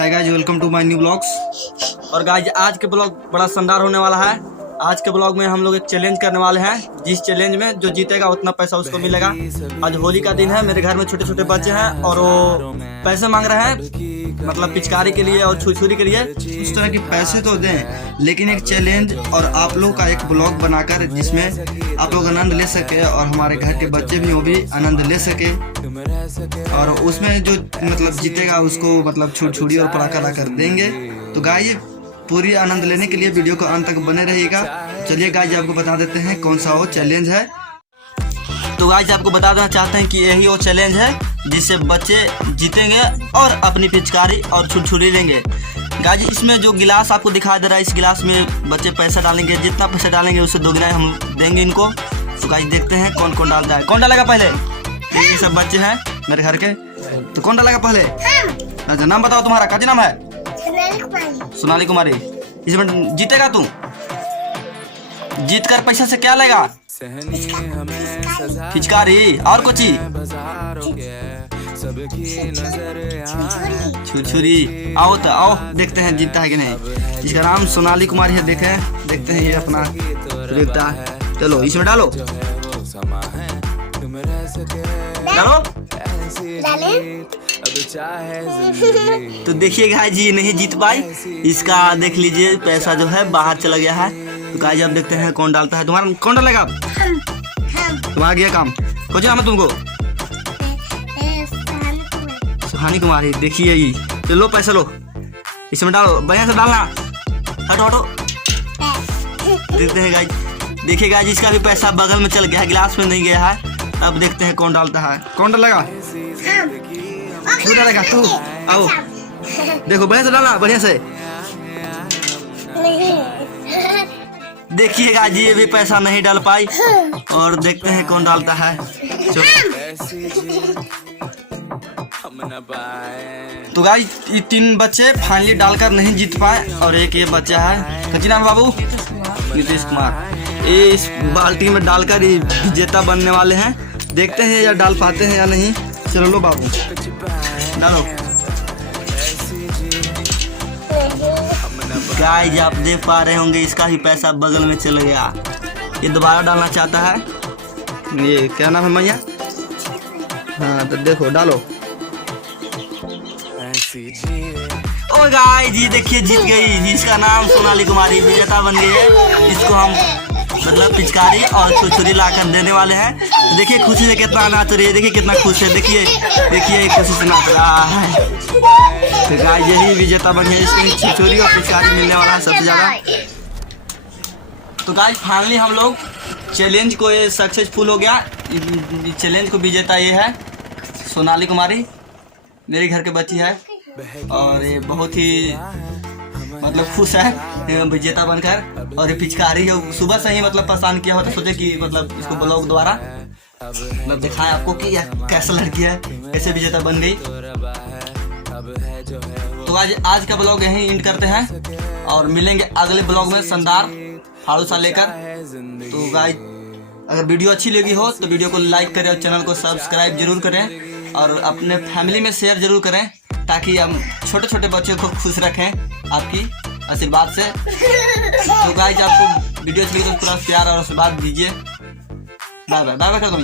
Hi guys, welcome to my new blogs. और guys आज के ब्लॉग बड़ा शानदार होने वाला है। आज के ब्लॉग में हम लोग एक चैलेंज करने वाले हैं, जिस चैलेंज में जो जीतेगा उतना पैसा उसको मिलेगा। आज होली का दिन है, मेरे घर में छोटे छोटे बच्चे हैं और वो पैसे मांग रहे हैं, मतलब पिचकारी के लिए और छुरछुरी के लिए। उस तरह के पैसे तो दें, लेकिन एक चैलेंज और आप लोग का एक ब्लॉग बनाकर जिसमें आप लोग आनंद ले सके और हमारे घर के बच्चे भी वो भी आनंद ले सके। और उसमें जो मतलब जीतेगा उसको मतलब छुरछुरी और पटाखा लाकर देंगे। तो गाइस पूरी आनंद लेने के लिए वीडियो को अंत तक बने रहिएगा। चलिए गाइस आपको बता देते हैं कौन सा वो चैलेंज है। तो गाइस आपको बता देना चाहते हैं कि यही वो चैलेंज है जिससे बच्चे जीतेंगे और अपनी पिचकारी और छुरछुरी लेंगे। गाइस इसमें जो गिलास आपको दिखाई दे रहा है, इस गिलास में बच्चे पैसा डालेंगे। जितना पैसा डालेंगे उससे दोगुना हम देंगे इनको। तो गाइस देखते हैं कौन कौन डालता है। कौन डालेगा पहले? ये सब बच्चे हैं मेरे घर के। तो कौन डालेगा पहले? अच्छा नाम बताओ तुम्हारा, क्या नाम है? सोनाली कुमारी। इसमें जीतेगा तू? जीत कर पैसा से क्या लेगा? पिचकारी और कुछ? छुरछुरी। आओ तो आओ, देखते हैं जीतता है कि नहीं। इसका नाम सोनाली कुमारी है। देखते हैं ये अपना देखता है। चलो इसमें डालो तो देखिए गाइस जी नहीं जीत पाई। इसका देख लीजिए पैसा जो है बाहर चला गया है। तो गाइस अब देखते हैं कौन डालता है। तुम्हारा कौन डालेगा? तुम्हारा गया काम। कुछ नाम है तुमको? सुहानी कुमारी। देखिए ये चलो पैसा लो, इसमें डालो, बढ़िया से डालना। हटो हटो। देखते हैं गाइस। देखिए गाइस इसका भी पैसा बगल में चल गया है, गिलास में नहीं गया है। अब देखते हैं कौन डालता है। कौन डालेगा? तू डालेगा? तू आओ, देखो बढ़िया से डालना, बढ़िया से। देखिए गाइस ये भी पैसा नहीं डाल पाई। और देखते हैं कौन डालता है। तो गाइस ये तीन बच्चे फाइनली डालकर नहीं जीत पाए और एक ये बच्चा है। कच्ची नाम बाबू? नीतीश कुमार। ये इस बाल्टी में डालकर ये विजेता बनने वाले हैं। देखते हैं या डाल पाते हैं या नहीं। चलो लो बाबू डालो। गाइस आप देख पा रहे होंगे इसका ही पैसा बगल में चल गया। ये दोबारा डालना चाहता है। ये क्या नाम है मैया? हाँ तो देखो डालो। ओ गाइस ये देखिए जीत गई। जिसका नाम सोनाली कुमारी विजेता बन गई है। इसको हम मतलब पिचकारी और छुरछुरी लाकर देने वाले हैं। तो देखिए खुशी से कितना नाच रही है, देखिए कितना खुश है। देखिए खुशी से नाच रहा है। तो गाइस यही विजेता बन गई। इसको छुरछुरी और पिचकारी मिलने वाला है सबसे ज्यादा। तो गाइस फाइनली हम लोग चैलेंज को ये सक्सेसफुल हो गया। चैलेंज को विजेता ये है सोनाली कुमारी, मेरे घर के बच्ची है। और ये बहुत ही मतलब खुश है विजेता बनकर। और ये पिचकारी है सुबह से ही मतलब परेशान किया हो, तो सोचे कि मतलब इसको ब्लॉग द्वारा मतलब दिखाएं आपको कि यह कैसा लड़की है, कैसे विजेता बन गई। तो आज का ब्लॉग यहीं एंड करते हैं और मिलेंगे अगले ब्लॉग में शानदार हाड़ू सा लेकर। तो गाइस अगर वीडियो अच्छी लगी हो तो वीडियो को लाइक करें और चैनल को सब्सक्राइब जरूर करें और अपने फैमिली में शेयर जरूर करें, ताकि हम छोटे छोटे बच्चों को खुश रखें आपकी आशीर्वाद से। तो गाइस आपको वीडियो अच्छी लगी तो पूरा प्यार और आशीर्वाद दीजिए। Bye bye. बाय बाय कर दो।